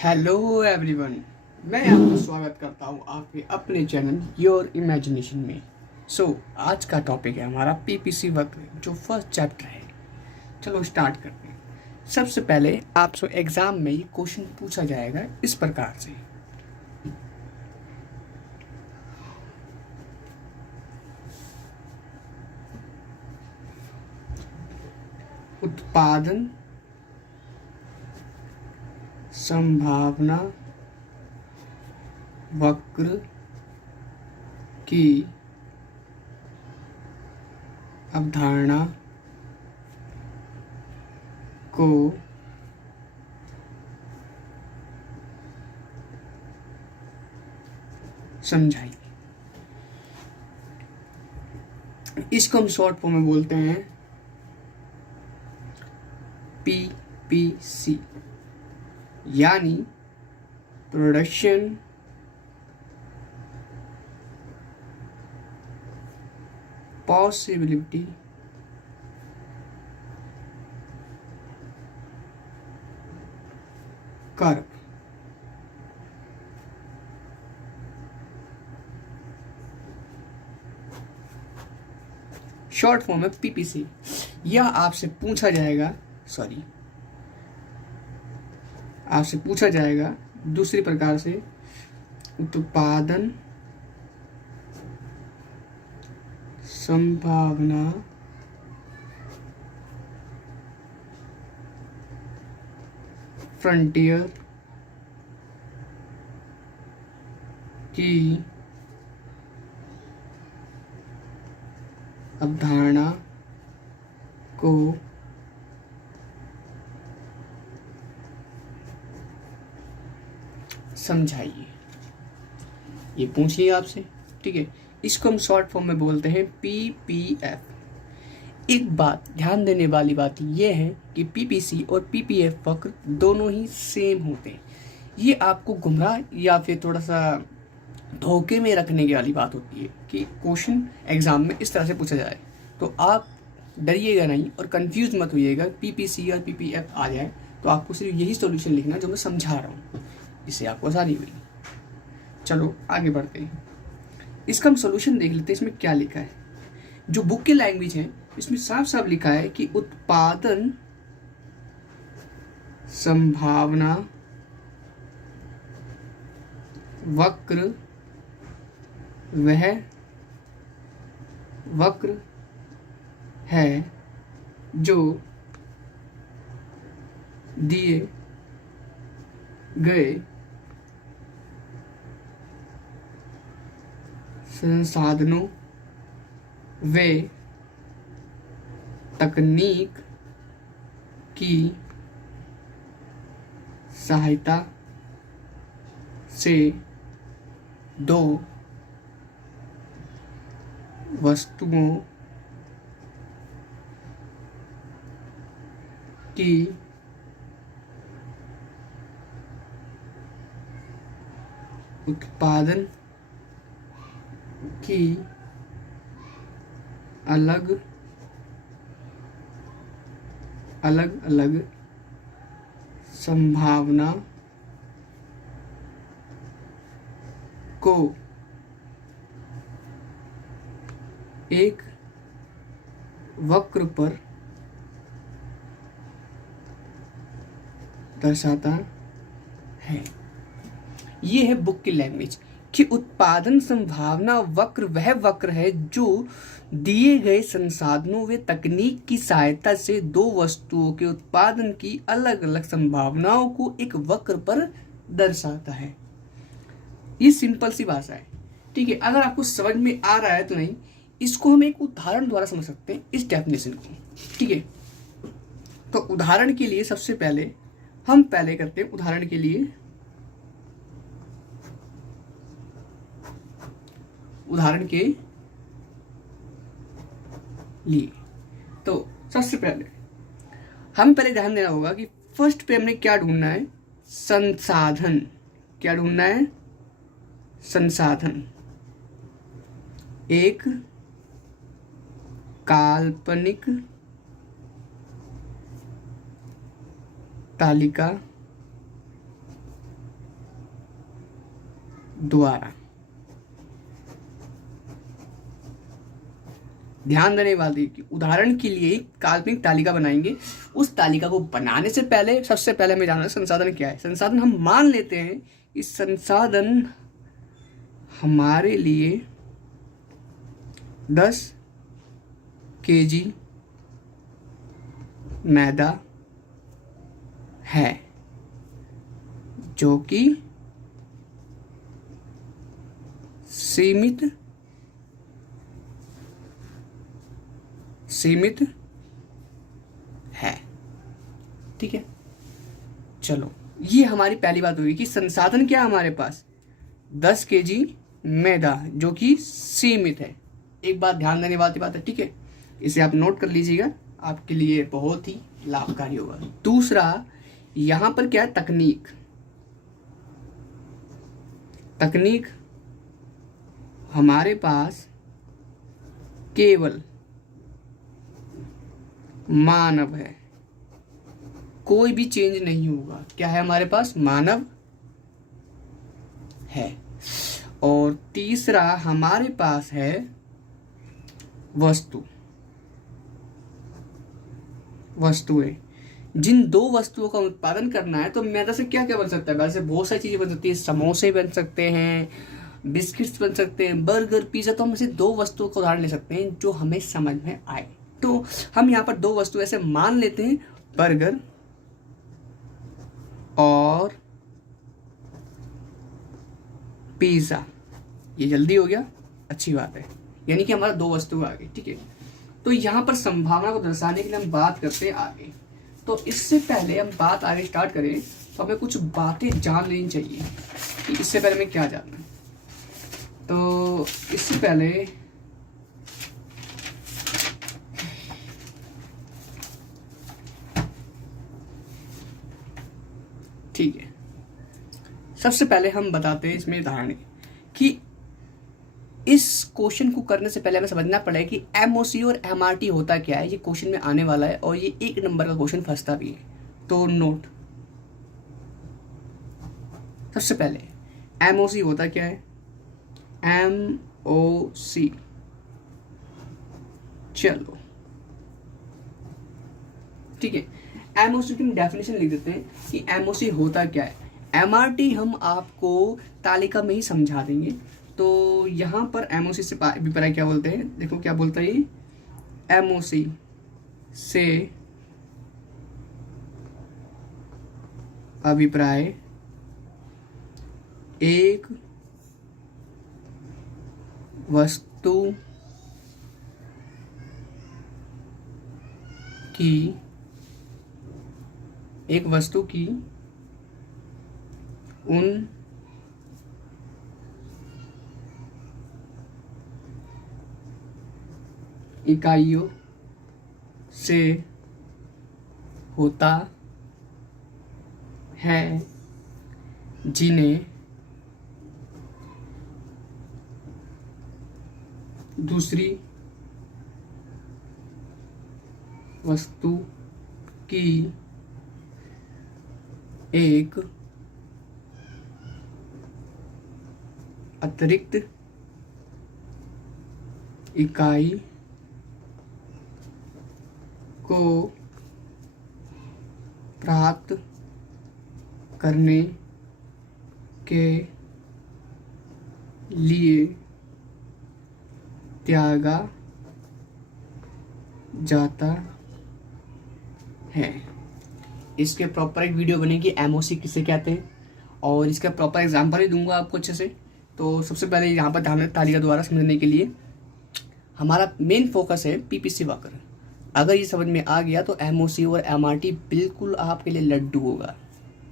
Hello everyone, मैं आपका स्वागत करता हूँ आपके अपने चैनल योर इमेजिनेशन में। आज का टॉपिक है हमारा पीपीसी वक्र, जो फर्स्ट चैप्टर है। चलो स्टार्ट करते हैं। सबसे पहले आपसे एग्जाम में ये क्वेश्चन पूछा जाएगा इस प्रकार से। उत्पादन संभावना वक्र की अवधारणा को समझाइए। इसको हम शॉर्ट फॉर्म में बोलते हैं पीपीसी, यानी production possibility curve. Short form है पीपीसी। यह आपसे पूछा जाएगा दूसरी प्रकार से, उत्पादन संभावना फ्रंटियर की अवधारणा को समझाइए। ये पूछ लिया आपसे, ठीक है। इसको हम शॉर्ट फॉर्म में बोलते हैं पीपीएफ। एक बात ध्यान देने वाली बात यह है कि पीपीसी और पीपीएफ वक्र दोनों ही सेम होते हैं। ये आपको गुमराह या फिर थोड़ा सा धोखे में रखने की वाली बात होती है कि क्वेश्चन एग्जाम में इस तरह से पूछा जाए, तो आप डरिएगा नहीं और कंफ्यूज मत होइएगा। पीपीसी और पीपीएफ आ जाए तो आपको सिर्फ यही सॉल्यूशन लिखना जो मैं समझा रहा हूँ, इससे आपको आसानी हुई। चलो आगे बढ़ते हैं। इसका हम सॉल्यूशन देख लेते हैं। इसमें क्या लिखा है, जो बुक की लैंग्वेज है इसमें साफ साफ लिखा है कि उत्पादन संभावना वक्र वह वक्र है जो दिए गए संसाधनों व तकनीक की सहायता से दो वस्तुओं की उत्पादन की अलग अलग संभावना को एक वक्र पर दर्शाता है। ये है बुक की लैंग्वेज कि उत्पादन संभावना वक्र वह वक्र है जो दिए गए संसाधनों व तकनीक की सहायता से दो वस्तुओं के उत्पादन की अलग अलग संभावनाओं को एक वक्र पर दर्शाता है। ये सिंपल सी भाषा है, ठीक है। अगर आपको समझ में आ रहा है तो नहीं, इसको हम एक उदाहरण द्वारा समझ सकते हैं इस डेफिनेशन को, ठीक है। तो उदाहरण के लिए सबसे पहले हम करते हैं उदाहरण के लिए तो सबसे पहले हम ध्यान देना होगा कि फर्स्ट पे हमने क्या ढूंढना है, संसाधन। क्या ढूंढना है, संसाधन। एक काल्पनिक तालिका द्वारा। ध्यान देने वाली कि उदाहरण के लिए काल्पनिक तालिका बनाएंगे। उस तालिका को बनाने से पहले सबसे पहले हमें जानना है संसाधन क्या है। संसाधन हम मान लेते हैं कि संसाधन हमारे लिए 10 kg मैदा है, जो कि सीमित है। ठीक है, चलो ये हमारी पहली बात होगी कि संसाधन क्या है हमारे पास, 10 kg मैदा जो कि सीमित है। एक बात ध्यान देने वाली बात है, ठीक है, इसे आप नोट कर लीजिएगा, आपके लिए बहुत ही लाभकारी होगा। दूसरा, यहां पर क्या है, तकनीक हमारे पास केवल मानव है, कोई भी चेंज नहीं होगा। क्या है हमारे पास, मानव है। और तीसरा, हमारे पास है वस्तुएं। जिन दो वस्तुओं का उत्पादन करना है तो मैदा से क्या क्या बन सकता है, वैसे बहुत सारी चीजें बन सकती है, समोसे बन सकते हैं, बिस्किट्स बन सकते हैं, बर्गर, पिज्जा। तो हम ऐसे दो वस्तुओं का उदाहरण ले सकते हैं जो हमें समझ में आए। तो हम यहाँ पर दो वस्तु ऐसे मान लेते हैं, बर्गर और पिज्जा। ये जल्दी हो गया, अच्छी बात है, यानी कि हमारा दो वस्तु आ गई। ठीक है, तो यहाँ पर संभावना को दर्शाने के लिए हम बात करते हैं आगे। तो इससे पहले हम बात आगे स्टार्ट करें तो हमें कुछ बातें जान लेनी चाहिए कि इससे पहले हमें क्या जानना है। तो इससे पहले ठीक है, सबसे पहले हम बताते हैं इसमें उदाहरण कि इस क्वेश्चन को करने से पहले हमें समझना पड़ेगा कि एमओसी और एमआरटी होता क्या है। ये क्वेश्चन में आने वाला है और ये 1 नंबर का क्वेश्चन फंसता भी है, तो नोट। सबसे पहले एमओसी होता क्या है, एमओसी, चलो ठीक है, एमओसी की डेफिनेशन लिख देते हैं कि एमओसी होता क्या है। एमआरटी हम आपको तालिका में ही समझा देंगे। तो यहाँ पर एमओसी से अभिप्राय क्या बोलते हैं, देखो क्या बोलता है, एमओसी से अभिप्राय एक वस्तु की उन इकाइयों से होता है जिन्हें दूसरी वस्तु की एक अतिरिक्त इकाई को प्राप्त करने के लिए त्यागा जाता है। इसके प्रॉपर एक वीडियो बनेगी एमओसी किसे कहते हैं और इसका प्रॉपर एग्जांपल ही दूंगा आपको अच्छे से। तो सबसे पहले यहाँ पर ध्यान तालिका द्वारा समझने के लिए हमारा मेन फोकस है पीपीसी वक्र। अगर ये समझ में आ गया तो एमओसी और एमआरटी बिल्कुल आपके लिए लड्डू होगा।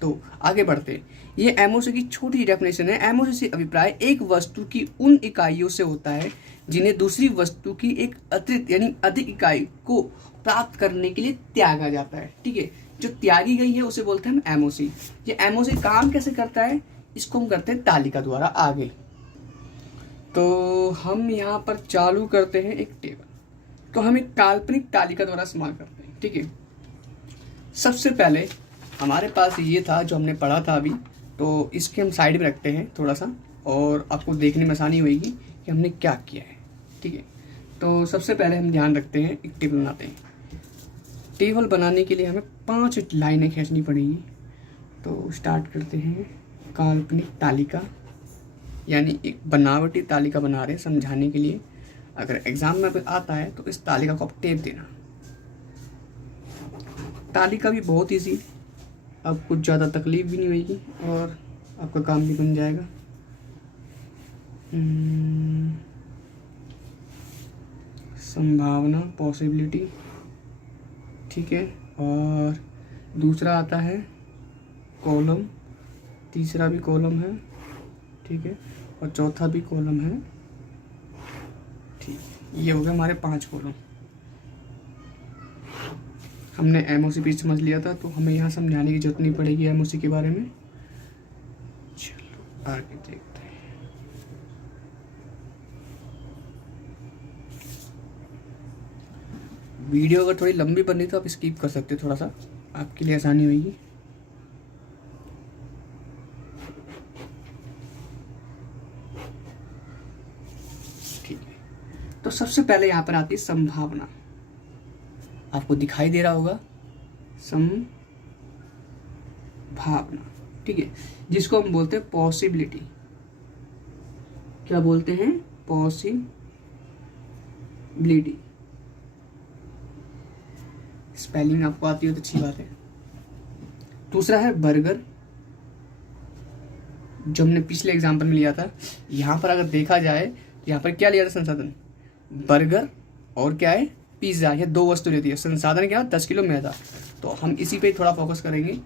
तो आगे बढ़ते हैं। ये एमओसी की छोटी डेफिनेशन है। एमओसी से अभिप्राय एक वस्तु की उन इकाइयों से होता है जिन्हें दूसरी वस्तु की एक अतिरिक्त यानी अधिक इकाई को प्राप्त करने के लिए त्यागा जाता है। ठीक है, जो त्यागी गई है उसे बोलते हैं हम एमओसी। ये एमओसी काम कैसे करता है, इसको हम करते हैं तालिका द्वारा। आगे तो हम यहाँ पर चालू करते हैं एक टेबल। तो हम एक काल्पनिक तालिका द्वारा इस्तेमाल करते हैं। ठीक है, सबसे पहले हमारे पास ये था जो हमने पढ़ा था अभी, तो इसके हम साइड में रखते हैं थोड़ा सा और आपको देखने में आसानी होगी कि हमने क्या किया है। ठीक है, तो सबसे पहले हम ध्यान रखते हैं, एक टेबल बनाते हैं। टेबल बनाने के लिए हमें 5 लाइनें खींचनी पड़ेगी। तो स्टार्ट करते हैं। काल्पनिक तालिका, यानी एक बनावटी तालिका बना रहे हैं समझाने के लिए। अगर एग्जाम में आता है तो इस तालिका को आप टेप देना। तालिका भी बहुत ईजी, अब कुछ ज़्यादा तकलीफ भी नहीं होगी और आपका काम भी बन जाएगा। संभावना, पॉसिबिलिटी, ठीक है। और दूसरा आता है कॉलम, तीसरा भी कॉलम है, ठीक है, और चौथा भी कॉलम है। ठीक, ये हो गया हमारे 5 कॉलम। हमने एमओसी भी समझ लिया था, तो हमें यहाँ समझाने की जरूरत नहीं पड़ेगी एमओसी के बारे में। चलो आगे देखते हैं। वीडियो अगर थोड़ी लंबी बननी तो आप स्किप कर सकते हो, थोड़ा सा आपके लिए आसानी होगी। ठीक है, तो सबसे पहले यहाँ पर आती है संभावना। आपको दिखाई दे रहा होगा संभावना, ठीक है, जिसको हम बोलते हैं पॉसिबिलिटी। क्या बोलते हैं? पॉसिबिलिटी। स्पेलिंग आपको आती हो तो अच्छी बात है। दूसरा है बर्गर, जो हमने पिछले एग्जाम्पल में लिया था। यहाँ पर अगर देखा जाए तो यहाँ पर क्या लिया था संसाधन? बर्गर और क्या है? पिज़्ज़ा। ये 2 वस्तु रहती है। संसाधन क्या? 10 किलो मैदा। तो हम इसी पे थोड़ा फोकस करेंगे।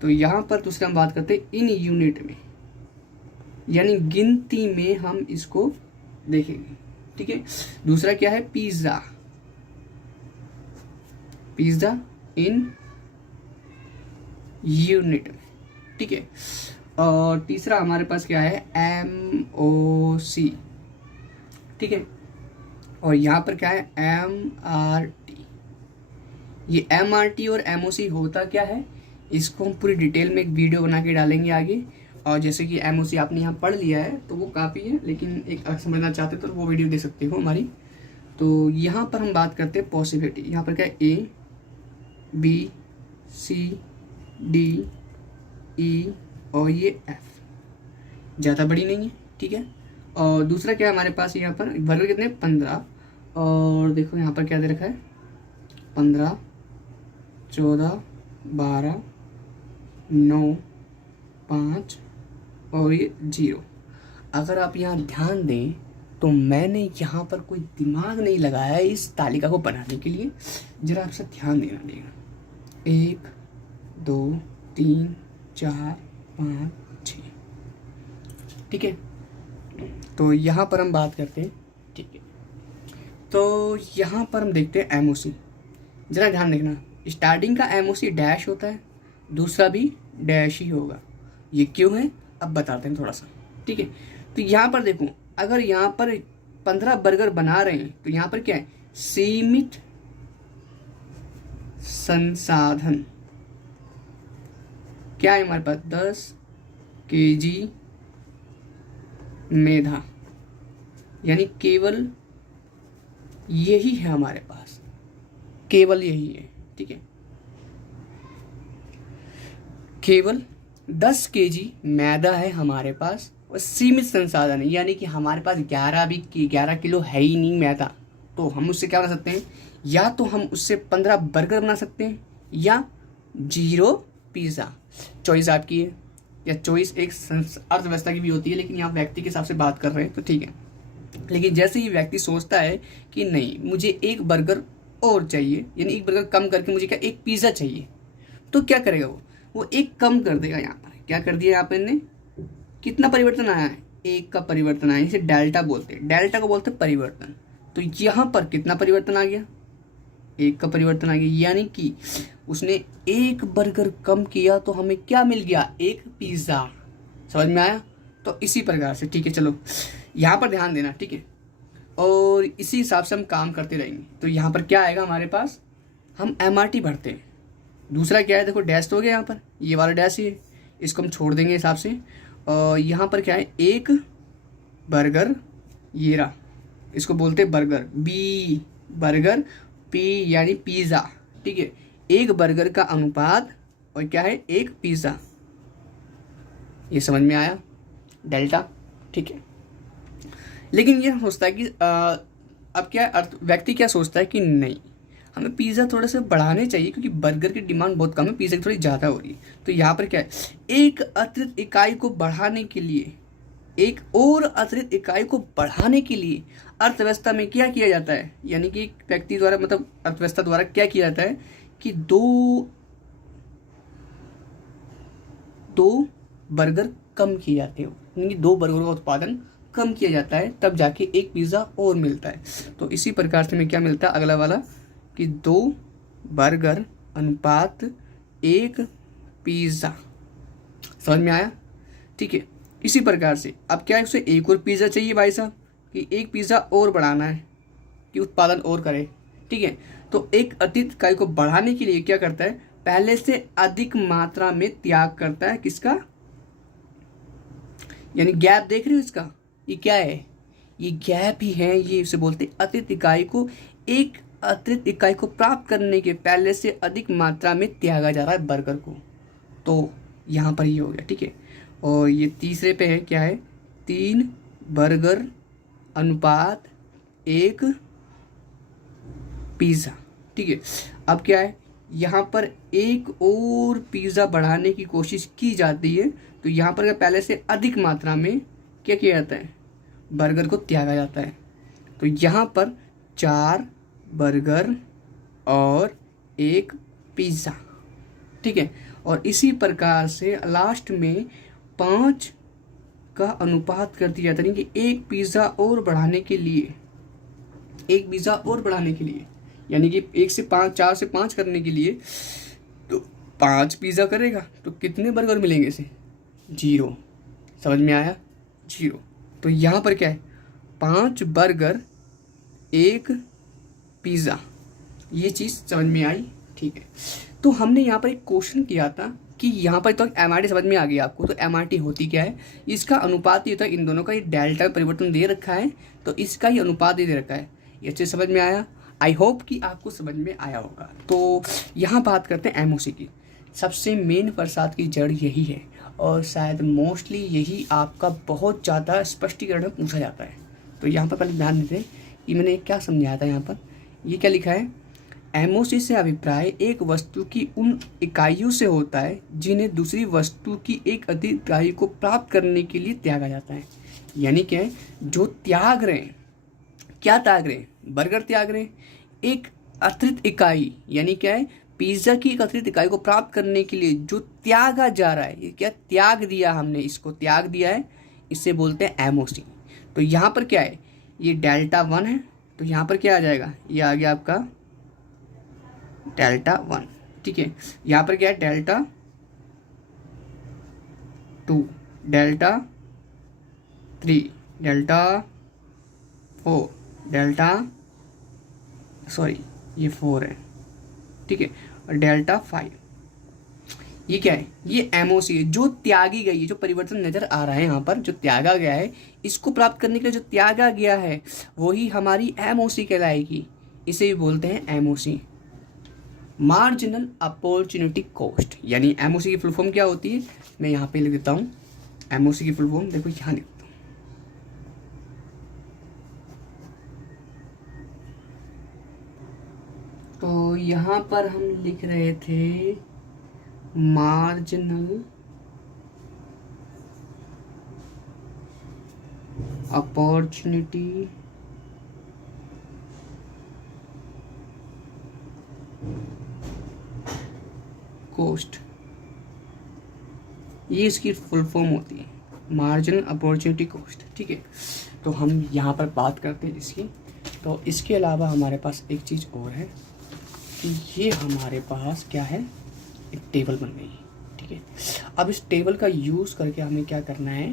तो यहाँ पर दूसरा हम बात करते हैं इन यूनिट में, यानी गिनती में हम इसको देखेंगे। ठीक है, दूसरा क्या है? पिज़्ज़ा। पिज़्ज़ा इन यूनिट में, ठीक है। और तीसरा हमारे पास क्या है? MOC, ठीक है। और यहाँ पर क्या है? MRT। ये MRT और MOC होता क्या है, इसको हम पूरी डिटेल में एक वीडियो बना के डालेंगे आगे। और जैसे कि MOC आपने यहाँ पढ़ लिया है तो वो काफ़ी है, लेकिन एक अगर समझना चाहते तो वो वीडियो दे सकते हो हमारी। तो यहाँ पर हम बात करते हैं पॉसिबिलिटी। यहाँ पर क्या है? A B C D E और ये F, ज़्यादा बड़ी नहीं है, ठीक है। और दूसरा क्या है हमारे पास यहाँ पर? वर्ग कितने? 15। और देखो यहाँ पर क्या दे रखा है? 15, 14, 12, 9, 5 और ये 0। अगर आप यहाँ ध्यान दें तो मैंने यहाँ पर कोई दिमाग नहीं लगाया है इस तालिका को बनाने के लिए। जरा आपसे ध्यान देना पड़ेगा। 1 2 3 4 5 6, ठीक है। तो यहाँ पर हम बात करते हैं, ठीक है। तो यहाँ पर हम देखते हैं MOC। जरा ध्यान देखना, स्टार्टिंग का MOC डैश होता है, दूसरा भी डैश ही होगा। ये क्यों है अब बताते हैं थोड़ा सा, ठीक है। तो यहाँ पर देखो, अगर यहाँ पर 15 बर्गर बना रहे हैं तो यहाँ पर क्या है? सीमित संसाधन। क्या है हमारे पास? 10 kg मैदा, यानी केवल यही है हमारे पास, केवल यही है, ठीक है। केवल 10 kg मैदा है हमारे पास और सीमित संसाधन है, यानी कि हमारे पास 11 किलो है ही नहीं मैदा। तो हम उससे क्या बना सकते हैं? या तो हम उससे 15 बर्गर बना सकते हैं या 0 पिज़्ज़ा। चॉइस आपकी है, या चॉइस एक अर्थव्यवस्था की भी होती है, लेकिन यहाँ व्यक्ति के हिसाब से बात कर रहे हैं तो ठीक है। लेकिन जैसे ही व्यक्ति सोचता है कि नहीं मुझे एक बर्गर और चाहिए, यानी एक बर्गर कम करके मुझे क्या एक पिज़्ज़ा चाहिए, तो क्या करेगा वो एक कम कर देगा। यहाँ पर क्या कर दिया? यहाँ पर ने कितना परिवर्तन आया है? 1 का परिवर्तन आया, इसे डेल्टा बोलते हैं। डेल्टा को बोलते हैं परिवर्तन। तो यहाँ पर कितना परिवर्तन आ गया? 1 का परिवर्तन आ गया, यानी कि उसने 1 बर्गर कम किया तो हमें क्या मिल गया? एक पिज़्ज़ा। समझ में आया? तो इसी प्रकार से, ठीक है। चलो यहाँ पर ध्यान देना, ठीक है। और इसी हिसाब से हम काम करते रहेंगे। तो यहाँ पर क्या आएगा हमारे पास? हम MRT भरते हैं। दूसरा क्या है? देखो डैश तो हो गया, यहाँ पर ये वाला डैश ही है, इसको हम छोड़ देंगे हिसाब से। और यहाँ पर क्या है? 1 बर्गर, ये रहा, इसको बोलते हैं बर्गर, बी बर्गर, पी यानी पिज़्ज़ा, ठीक है। एक बर्गर का अनुपात और क्या है, एक पिज़्ज़ा, ये समझ में आया, डेल्टा, ठीक है। लेकिन ये सोचता है कि अब क्या व्यक्ति क्या सोचता है कि नहीं, हमें पिज़्ज़ा थोड़ा सा बढ़ाने चाहिए क्योंकि बर्गर की डिमांड बहुत कम है, पिज़्ज़ा की थोड़ी ज़्यादा हो रही है। तो यहाँ पर क्या है, एक अतिरिक्त इकाई को बढ़ाने के लिए, एक और अतिरिक्त इकाई को बढ़ाने के लिए अर्थव्यवस्था में क्या किया जाता है, यानी कि व्यक्ति द्वारा मतलब अर्थव्यवस्था द्वारा क्या किया जाता है कि दो बर्गर कम किए जाते हैं, यानी 2 बर्गर का उत्पादन कम किया जाता है, तब जाके एक पिज़्ज़ा और मिलता है। तो इसी प्रकार से हमें क्या मिलता है अगला वाला कि 2 बर्गर अनुपात 1 पिज़्ज़ा, समझ में आया, ठीक है। इसी प्रकार से अब क्या है, उसे एक और पिज़्ज़ा चाहिए भाई साहब, कि एक पिज़्ज़ा और बढ़ाना है कि उत्पादन और करे, ठीक है। तो एक अतिरिक्त इकाई को बढ़ाने के लिए क्या करता है, पहले से अधिक मात्रा में त्याग करता है, किसका, यानी गैप देख रहे हो इसका, ये क्या है, ये गैप ही है, ये इसे बोलते हैं अतिरिक्त इकाई को, एक अतिरिक्त इकाई को प्राप्त करने के पहले से अधिक मात्रा में त्यागा जा रहा है बर्गर को। तो यहाँ पर ये हो गया, ठीक है। और ये तीसरे पे है, क्या है, 3 बर्गर अनुपात 1 पिज़्ज़ा, ठीक है। अब क्या है, यहाँ पर एक और पिज़्ज़ा बढ़ाने की कोशिश की जाती है, तो यहाँ पर पहले से अधिक मात्रा में क्या किया जाता है, बर्गर को त्यागा जाता है। तो यहाँ पर 4 बर्गर और 1 पिज़्ज़ा, ठीक है। और इसी प्रकार से लास्ट में 5 का अनुपात कर दिया जाता है, यानी कि एक पिज़्ज़ा और बढ़ाने के लिए, एक पिज़्ज़ा और बढ़ाने के लिए, यानी कि 1 से 5, 4 से 5 करने के लिए, तो 5 पिज़्ज़ा करेगा तो कितने बर्गर मिलेंगे इसे, 0, समझ में आया, 0। तो यहाँ पर क्या है, 5 बर्गर 1 पिज़्ज़ा, ये चीज़ समझ में आई, ठीक है। तो हमने यहाँ पर एक क्वेश्चन किया था कि यहाँ पर तो एमआरटी समझ में आ गया आपको, तो एमआरटी होती क्या है, इसका अनुपात ये था, इन दोनों का ये डेल्टा में परिवर्तन दे रखा है, तो इसका ही अनुपात दे रखा है, ये अच्छे समझ में आया, आई होप कि आपको समझ में आया होगा। तो यहाँ बात करते हैं एमओसी की, सबसे मेन प्रसाद की जड़ यही है, और शायद मोस्टली यही आपका बहुत ज़्यादा स्पष्टीकरण में पूछा जाता है। तो यहाँ पर पहले ध्यान देते हैं कि मैंने क्या समझाया था, यहाँ पर ये क्या लिखा है, एमओसी से अभिप्राय एक वस्तु की उन इकाइयों से होता है जिन्हें दूसरी वस्तु की एक अधिक इकाई को प्राप्त करने के लिए त्यागा जाता है। यानी क्या है, जो त्याग रहे हैं, क्या त्याग रहे हैं, बर्गर त्याग रहे हैं, एक अतिरिक्त इकाई, यानी क्या है, पिज्ज़ा की एक अतिरिक्त इकाई को प्राप्त करने के लिए जो त्यागा जा रहा है, ये क्या त्याग दिया हमने, इसको त्याग दिया है, इसे बोलते हैं एमओसी। तो यहाँ पर क्या है, ये डेल्टा 1 है, तो यहाँ पर क्या आ जाएगा, ये आ गया आपका डेल्टा 1, ठीक है। यहाँ पर क्या है, delta 2, delta 3, delta 4, delta sorry ये 4 है, ठीक है, और डेल्टा 5, ये क्या है, ये एमओसी है, जो त्यागी गई है, जो परिवर्तन नजर आ रहा है यहाँ पर, जो त्यागा गया है, इसको प्राप्त करने के लिए जो त्यागा गया है वही हमारी एमओसी कहलाएगी, इसे भी बोलते हैं एमओसी, मार्जिनल अपॉर्चुनिटी कॉस्ट। यानी एमओसी की फुल फॉर्म क्या होती है, मैं यहाँ पे लिख देता हूँ, एमओसी की फुल फॉर्म देखो यहाँ लिखता हूँ, तो यहाँ पर हम लिख रहे थे मार्जिनल अपॉर्चुनिटी कॉस्ट, ये इसकी फुल फॉर्म होती है, मार्जिनल अपॉर्चुनिटी कॉस्ट, ठीक है। तो हम यहाँ पर बात करते हैं इसकी। तो इसके अलावा हमारे पास एक चीज़ और है कि ये हमारे पास क्या है, एक टेबल बन गई है, ठीक है। अब इस टेबल का यूज़ करके हमें क्या करना है,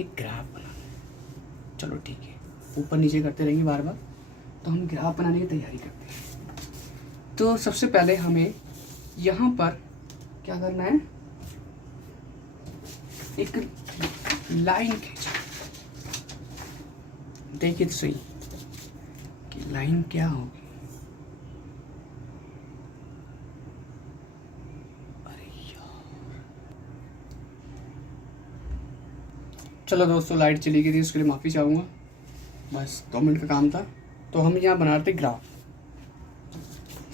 एक ग्राफ बनाना है। चलो ठीक है, ऊपर नीचे करते रहेंगे बार बार, तो हम ग्राफ बनाने की तैयारी करते हैं। तो सबसे पहले हमें यहाँ पर क्या करना है, एक लाइन खींचना, देखिए तो सही कि लाइन क्या होगी। अरे यार, चलो दोस्तों, लाइट चली गई थी, उसके लिए माफ़ी चाहूँगा। बस 2 मिनट का काम था। तो हम यहाँ बना रहे थे ग्राफ।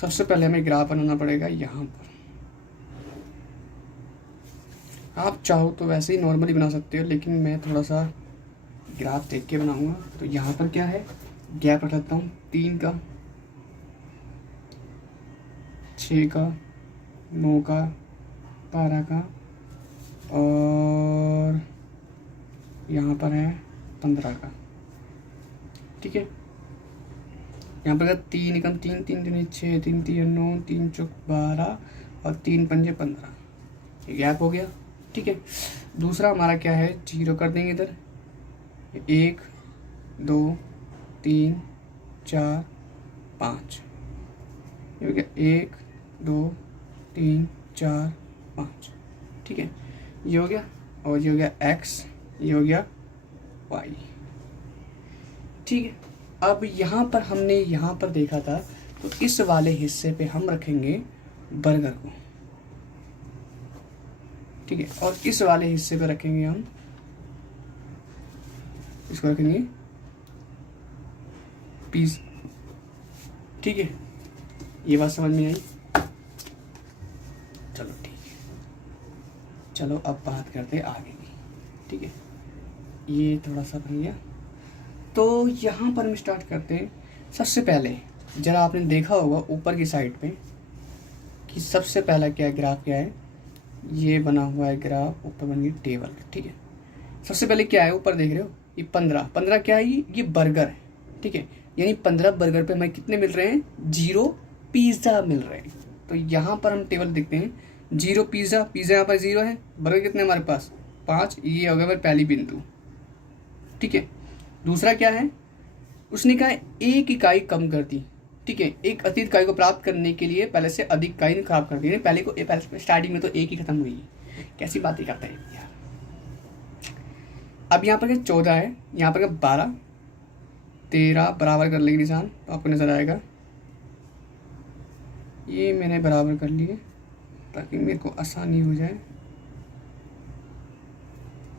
सबसे पहले हमें ग्राफ बनाना पड़ेगा यहाँ पर। आप चाहो तो वैसे ही नॉर्मली बना सकते हो, लेकिन मैं थोड़ा सा ग्राफ देख के बनाऊंगा। तो यहाँ पर क्या है, गैप रख लेता हूँ 3 का, 6 का, 9 का, 12 का, और यहाँ पर है 15 का। ठीक है, यहाँ पर 3 एकम 3, 3 दूनी 6, 3 3 9, 3 चौक 12 और 3 पंजे 15। ये गैप हो गया। ठीक है, दूसरा हमारा क्या है, 0 कर देंगे इधर। 1 2 3 4 5, ये हो गया 1 2 3 4 5। ठीक है, ये हो गया, और ये हो गया x, ये हो गया y। ठीक है, अब यहाँ पर हमने यहाँ पर देखा था, तो इस वाले हिस्से पे हम रखेंगे बर्गर को। ठीक है, और इस वाले हिस्से पे रखेंगे हम, इसको रखेंगे पिज़्ज़ा। ठीक है, ये बात समझ में आई। चलो ठीक है, चलो अब बात करते हैं आगे की। ठीक है, ये थोड़ा सा बन गया। तो यहाँ पर हम स्टार्ट करते हैं। सबसे पहले जरा आपने देखा होगा ऊपर की साइड पे कि सबसे पहला क्या है, ग्राफ क्या है, ये बना हुआ है ग्राफ, ऊपर बन गई टेबल। ठीक है, सबसे पहले क्या है, ऊपर देख रहे हो ये 15 क्या है, ये बर्गर है। ठीक है, यानी 15 बर्गर पे हमें कितने मिल रहे हैं, 0 पिज़्ज़ा मिल रहे हैं। तो यहाँ पर हम टेबल देखते हैं, 0 पिज़्ज़ा, यहाँ पर 0 है, बर्गर कितने हमारे पास 5, ये हो गया मेरी पहली बिंदु। ठीक है, दूसरा क्या है, उसने कहा 1 इकाई कम कर दी। ठीक है, एक अतिरिक्त इकाई को प्राप्त करने के लिए पहले से अधिक इकाई खराब कर दी। पहले स्टार्टिंग में तो 1 ही खत्म हुई, कैसी बातें करता है यार। अब यहाँ पर क्या 14 है, यहाँ पर क्या 12, 13 बराबर कर लेंगे निशान, तो आपको नजर आएगा। ये मैंने बराबर कर लिए ताकि मेरे को आसानी हो जाए।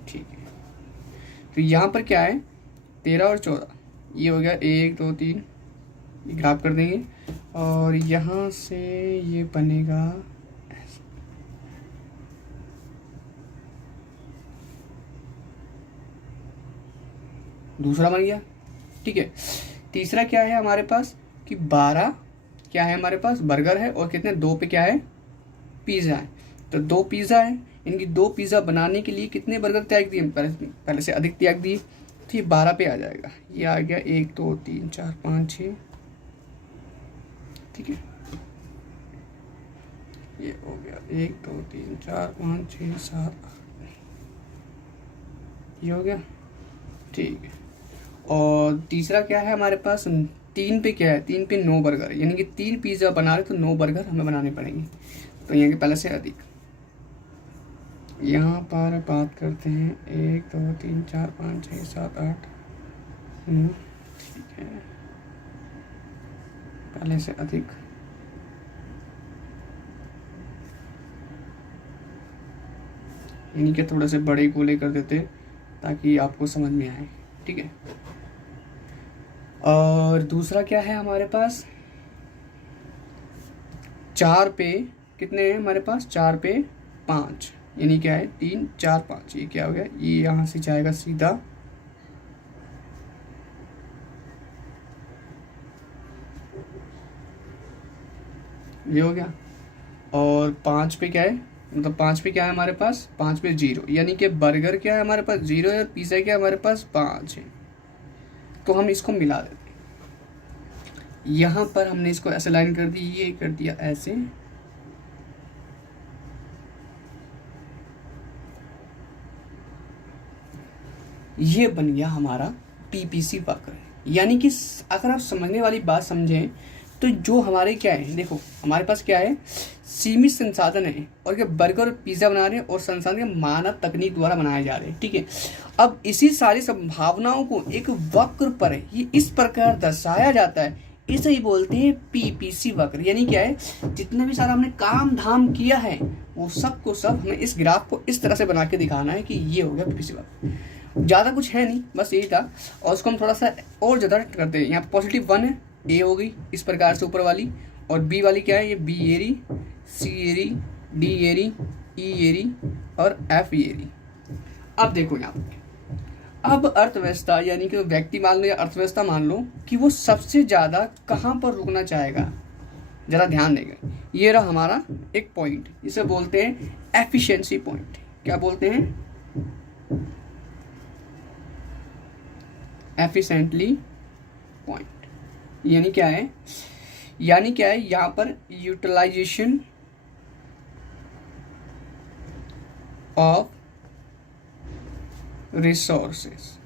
ठीक है, तो यहाँ पर क्या है, 13 और 14, ये हो गया 1 2 3, ये ग्राफ कर देंगे, और यहाँ से ये बनेगा ऐसे। दूसरा बन गया। ठीक है, तीसरा क्या है हमारे पास कि 12 क्या है हमारे पास, बर्गर है, और कितने 2 पे क्या है, पिज़्ज़ा है। तो 2 पिज़्ज़ा है, इनकी 2 पिज़्ज़ा बनाने के लिए कितने बर्गर त्याग दिए, पहले से अधिक त्याग दिए, तो ये 12 पे आ जाएगा। ये आ गया 1 2 3 4 5 6। ठीक है, ये हो गया 1 2 3 4 5 6 7 8, ये हो गया। ठीक है, और तीसरा क्या है हमारे पास, 3 पे क्या है, 3 पे 9 बर्गर, यानी कि 3 पिज़्ज़ा बना रहे तो 9 बर्गर हमें बनाने पड़ेंगे। तो यहाँ के पहले से अधिक, यहाँ पर बात करते हैं 1 2 3 4 5 6 7 8 9। ठीक है, पहले से अधिक, यानी कि थोड़े से बड़े गोले कर देते ताकि आपको समझ में आए। ठीक है, और दूसरा क्या है हमारे पास, 4 पे कितने हैं हमारे पास, 4 पे 5, यानी क्या है 3 4 5, ये क्या हो गया, ये यहाँ से जाएगा सीधा, ये हो गया। और 5 पे क्या है, मतलब 5 पे क्या है हमारे पास, 5 पे 0, यानी कि बर्गर क्या है हमारे पास 0 है, और पिज़्ज़ा क्या है हमारे पास 5 है। तो हम इसको मिला देते हैं। यहाँ पर हमने इसको ऐसे लाइन कर दी, ये कर दिया ऐसे, ये बन गया हमारा पीपीसी वक्र। यानी कि अगर आप समझने वाली बात समझें तो जो हमारे क्या है, देखो हमारे पास क्या है, सीमित संसाधन है और ये बर्गर और पिज्जा बना रहे हैं और संसाधन के मानव तकनीक द्वारा बनाए जा रहे हैं। ठीक है, अब इसी सारी संभावनाओं को एक वक्र पर ये इस प्रकार दर्शाया जाता है, इसे ही बोलते हैं पीपीसी वक्र। यानी क्या है, जितना भी सारा हमने काम धाम किया है वो सब को सब हमें इस ग्राफ को इस तरह से बना के दिखाना है कि ये हो गया पीपीसी वक्र। ज़्यादा कुछ है नहीं, बस यही था। और उसको हम थोड़ा सा और ज़्यादा करते हैं। यहाँ पॉजिटिव 1 है, ए हो गई इस प्रकार से ऊपर वाली, और बी वाली क्या है, ये बी एरी, सी एरी, डी एरी, ई एरी और एफ एरी। अब देखो यहाँ पर, अब अर्थव्यवस्था यानी कि व्यक्ति मान लो या अर्थव्यवस्था मान लो कि वो सबसे ज़्यादा कहाँ पर रुकना चाहेगा, ज़रा ध्यान देगा। ये रहा हमारा एक पॉइंट, इसे बोलते हैं एफिशिएंसी पॉइंट। क्या बोलते हैं, एफिशिएंटली पॉइंट। यानी क्या है, यहाँ पर यूटिलाइजेशन ऑफ रिसोर्सेस,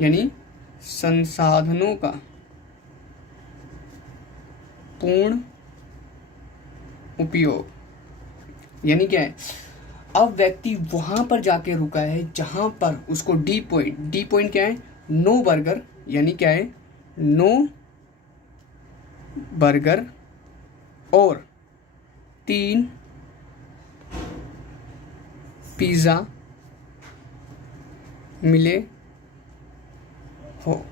यानी संसाधनों का पूर्ण उपयोग। यानी क्या है, अब व्यक्ति वहां पर जाके रुका है जहां पर उसको डी पॉइंट क्या है, नो बर्गर, यानी क्या है, नो बर्गर और 3 पिज़्ज़ा मिले हो,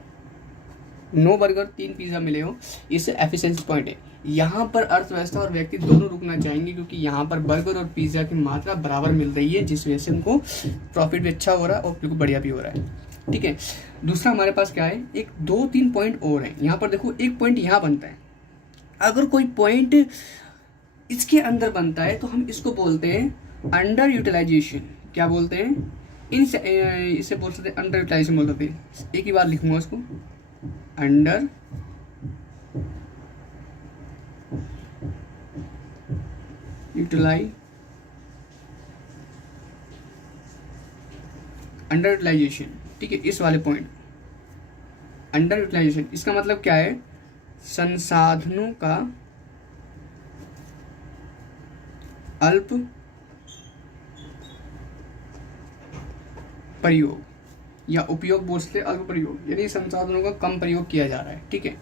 नो बर्गर 3 पिज़्ज़ा मिले हो, इससे एफिशिएंसी पॉइंट है। यहाँ पर अर्थव्यवस्था और व्यक्ति दोनों रुकना चाहेंगे क्योंकि यहाँ पर बर्गर और पिज़्ज़ा की मात्रा बराबर मिल रही है, जिस वजह से उनको प्रॉफिट भी अच्छा हो रहा है और बिल्कुल बढ़िया भी हो रहा है। ठीक है, दूसरा हमारे पास क्या है, एक 2-3 पॉइंट और है। यहाँ पर देखो, एक पॉइंट यहाँ बनता है, अगर कोई पॉइंट इसके अंदर बनता है तो हम इसको बोलते हैं अंडर यूटिलाइजेशन। क्या बोलते हैं, इसे बोल सकते हैं अंडर यूटिलाइजेशन बोल सकते हैं। एक ही बार लिखूंगा उसको, अंडर यूटिलाइजेशन। ठीक है, इस वाले पॉइंट अंडर यूटिलाइजेशन, इसका मतलब क्या है, संसाधनों का अल्प प्रयोग या उपयोग बोल सकते, अल्प प्रयोग यानी संसाधनों का कम प्रयोग किया जा रहा है। ठीक है,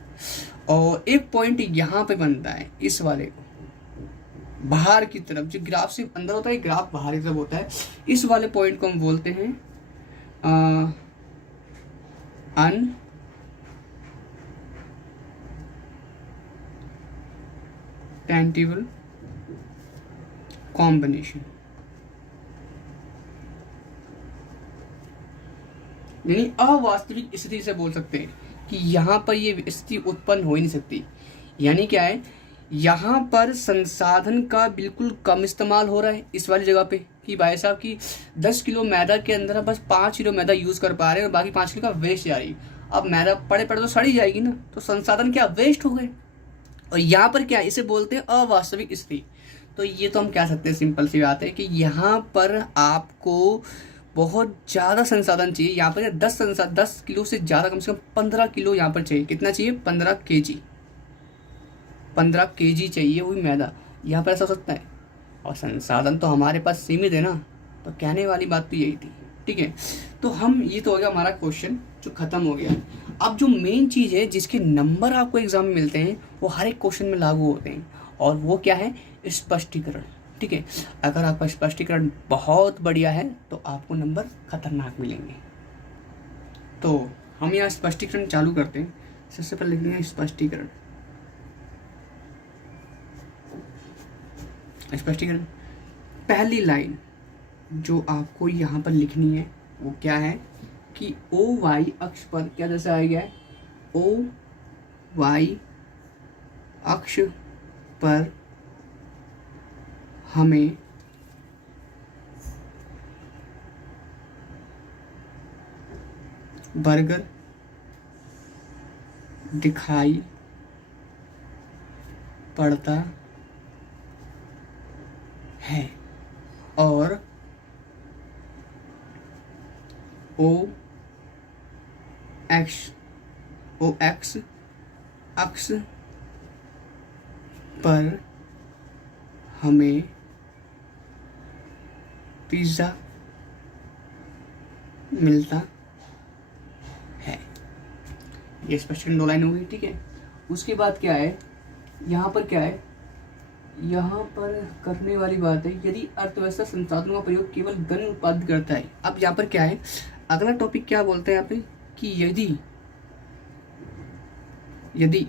और एक पॉइंट यहाँ पे बनता है, इस वाले को बाहर की तरफ, जो ग्राफ से अंदर होता है ग्राफ बाहर की तरफ होता है, इस वाले पॉइंट को हम बोलते हैं अनटेंजिबल कॉम्बिनेशन। यानी अवास्तविक स्थिति से बोल सकते हैं कि यहाँ पर ये स्थिति उत्पन्न हो ही नहीं सकती। यानी क्या है, यहाँ पर संसाधन का बिल्कुल कम इस्तेमाल हो रहा है इस वाली जगह पे, कि भाई साहब की 10 किलो मैदा के अंदर बस 5 किलो मैदा यूज़ कर पा रहे हैं और बाकी 5 किलो का वेस्ट जा रही है। अब मैदा पड़े पड़े तो सड़ ही जाएगी ना, तो संसाधन क्या वेस्ट हो गए। और यहाँ पर क्या, इसे बोलते हैं अवास्तविक स्थिति। तो ये तो हम कह सकते हैं, सिंपल सी बात है कि यहाँ पर आपको बहुत ज़्यादा संसाधन चाहिए। यहाँ पर 10 किलो से ज़्यादा, कम से कम 15 किलो यहाँ पर चाहिए। कितना चाहिए, 15 केजी चाहिए वही मैदा। यहाँ पर ऐसा हो सकता है, और संसाधन तो हमारे पास सीमित है ना, तो कहने वाली बात तो यही थी। ठीक है, तो हम, ये तो हो गया हमारा क्वेश्चन जो ख़त्म हो गया। अब जो मेन चीज़ है जिसके नंबर आपको एग्जाम में मिलते हैं वो हर एक क्वेश्चन में लागू होते हैं, और वो क्या है, स्पष्टीकरण। ठीक है, अगर आपका स्पष्टीकरण बहुत बढ़िया है तो आपको नंबर खतरनाक मिलेंगे। तो हम यहाँ स्पष्टीकरण चालू करते हैं। सबसे पहले लिखेंगे स्पष्टीकरण। पहली लाइन जो आपको यहाँ पर लिखनी है वो क्या है कि ओ वाई अक्ष पर क्या दर्शाया गया है, ओ वाई अक्ष पर हमें बर्गर दिखाई पड़ता है और ओ एक्स अक्ष पर हमें पिज़्ज़ा मिलता है। ये स्पष्टीकरण 2 लाइन होगी, ठीक है। उसके बाद क्या है, यहाँ पर क्या है, यहाँ पर करने वाली बात है, यदि अर्थव्यवस्था संसाधनों का प्रयोग केवल धन उत्पादित करता है। अब यहाँ पर क्या है, अगला टॉपिक क्या बोलते हैं यहाँ पे कि यदि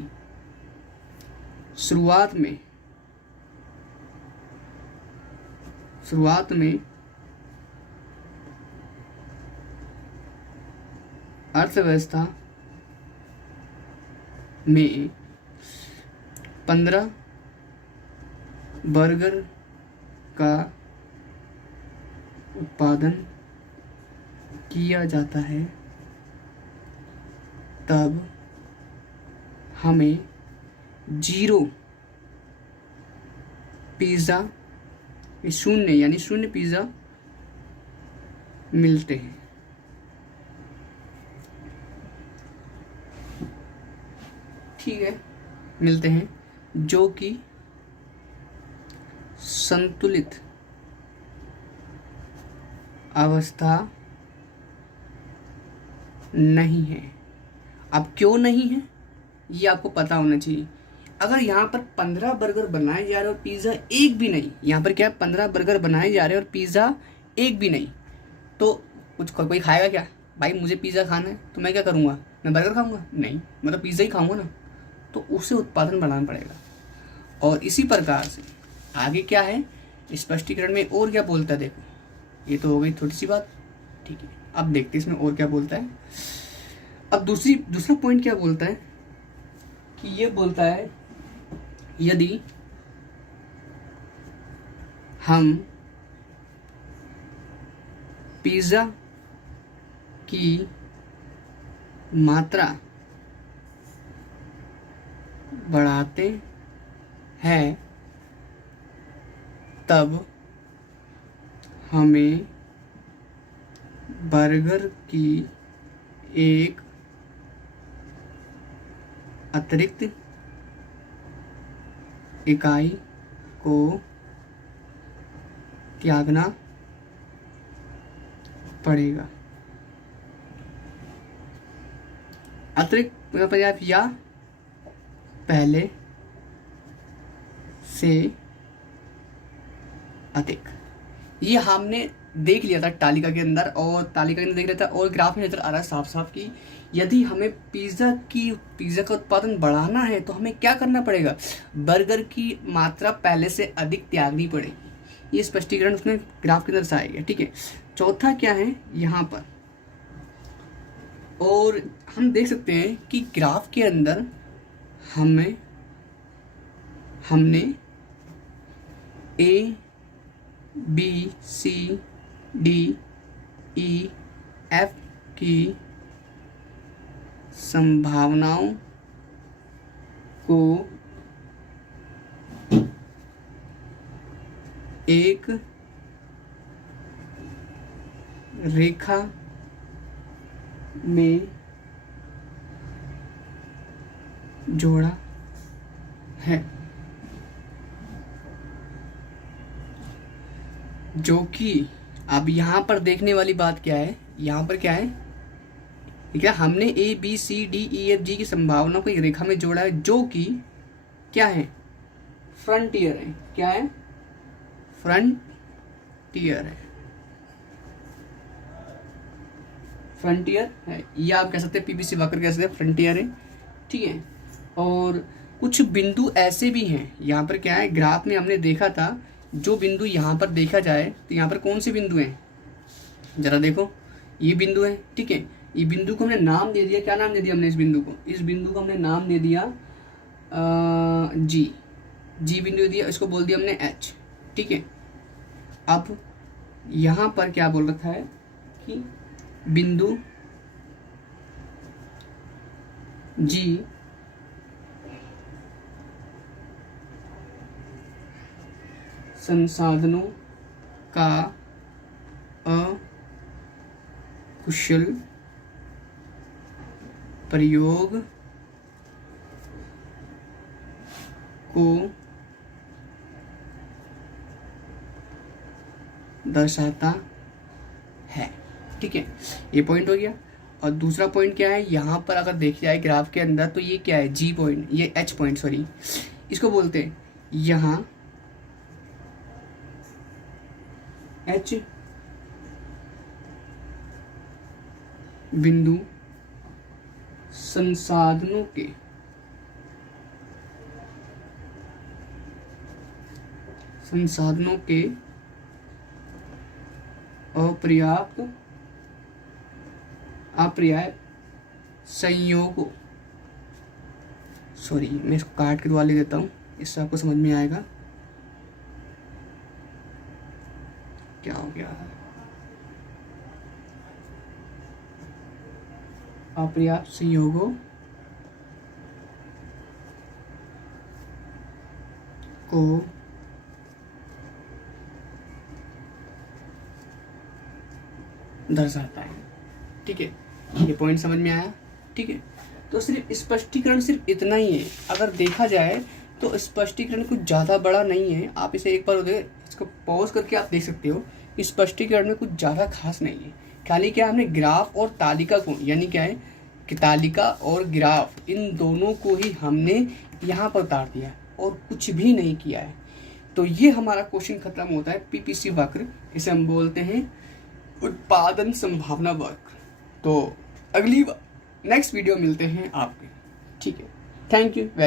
शुरुआत में अर्थव्यवस्था में 15 बर्गर का उत्पादन किया जाता है, तब हमें 0 पिज़्ज़ा, शून्य यानी शून्य पिज़्ज़ा मिलते हैं। ठीक है, मिलते हैं, जो कि संतुलित अवस्था नहीं है। अब क्यों नहीं है ये आपको पता होना चाहिए। अगर यहाँ पर 15 बर्गर बनाए जा रहे और पिज़्ज़ा एक भी नहीं, यहाँ पर क्या है 15 बर्गर बनाए जा रहे और पिज़्ज़ा एक भी नहीं, तो कुछ कोई खाएगा क्या? भाई मुझे पिज़्ज़ा खाना है तो मैं क्या करूँगा, मैं बर्गर खाऊंगा? नहीं, मैं तो पिज़्ज़ा ही खाऊंगा ना। तो उसे उत्पादन बढ़ाना पड़ेगा। और इसी प्रकार से आगे क्या है स्पष्टीकरण में और क्या बोलता है, देखो ये तो हो गई थोड़ी सी बात, ठीक है। अब देखते हैं इसमें और क्या बोलता है। अब दूसरा पॉइंट क्या बोलता है कि ये बोलता है यदि हम पिज़्ज़ा की मात्रा बढ़ाते हैं, तब हमें बर्गर की एक अतिरिक्त इकाई को त्यागना पड़ेगा। अतिरिक्त पर्याप्त या पहले से अधिक, ये हमने देख लिया था तालिका के अंदर, और तालिका के अंदर देख लिया था, और ग्राफ में नजर आ रहा है साफ साफ कि यदि हमें पिज़्ज़ा का उत्पादन बढ़ाना है तो हमें क्या करना पड़ेगा, बर्गर की मात्रा पहले से अधिक त्यागनी पड़ेगी। ये स्पष्टीकरण उसमें ग्राफ के अंदर से आएगा, ठीक है। चौथा क्या है यहाँ पर, और हम देख सकते हैं कि ग्राफ के अंदर हमने A B C D E F की संभावनाओं को एक रेखा में जोड़ा है, जो कि अब यहाँ पर देखने वाली बात क्या है, यहाँ पर क्या है, ठीक है, हमने A B C D E F G की संभावना को एक रेखा में जोड़ा है, जो कि क्या है, फ्रंटियर है। क्या है, फ्रंटियर है, फ्रंटियर है, या आप कह सकते हैं पीबीसी वक्र कह सकते हैं, फ्रंटियर है, ठीक है। और कुछ बिंदु ऐसे भी हैं, यहाँ पर क्या है, ग्राफ में हमने देखा था, जो बिंदु यहाँ पर देखा जाए तो यहाँ पर कौन से बिंदु हैं, जरा देखो, ये बिंदु है, ठीक है। ये बिंदु को हमने नाम दे दिया, क्या नाम दे दिया हमने इस बिंदु को हमने नाम दे दिया जी बिंदु दे दिया, इसको बोल दिया हमने एच, ठीक है। अब यहाँ पर क्या बोल रखा है कि बिंदु जी संसाधनों का अकुशल प्रयोग को दर्शाता है। ठीक है, ये पॉइंट हो गया। और दूसरा पॉइंट क्या है, यहाँ पर अगर देखा जाए ग्राफ के अंदर तो ये क्या है, जी पॉइंट, ये एच पॉइंट सॉरी, इसको बोलते हैं यहाँ एच बिंदु संसाधनों के अपर्याप्त संयोगों, सॉरी मैं इसको काट के दोबारा लिख देता हूँ, इससे आपको समझ में आएगा क्या हो गया है। अपर्याप्त संयोगों को दर्शाता है। ठीक है, ये पॉइंट समझ में आया। ठीक है, तो सिर्फ स्पष्टीकरण सिर्फ इतना ही है। अगर देखा जाए तो स्पष्टीकरण कुछ ज़्यादा बड़ा नहीं है। आप इसे एक बार इसको पॉज करके आप देख सकते हो, स्पष्टीकरण में कुछ ज़्यादा खास नहीं है। खाली क्या हमने ग्राफ और तालिका को, यानी क्या है कि तालिका और ग्राफ, इन दोनों को ही हमने यहाँ पर उतार दिया है और कुछ भी नहीं किया है। तो ये हमारा क्वेश्चन खत्म होता है पीपीसी वक्र, इसे हम बोलते हैं उत्पादन संभावना वक्र। तो अगली नेक्स्ट वीडियो मिलते हैं आपके। ठीक है, थैंक यू वेरी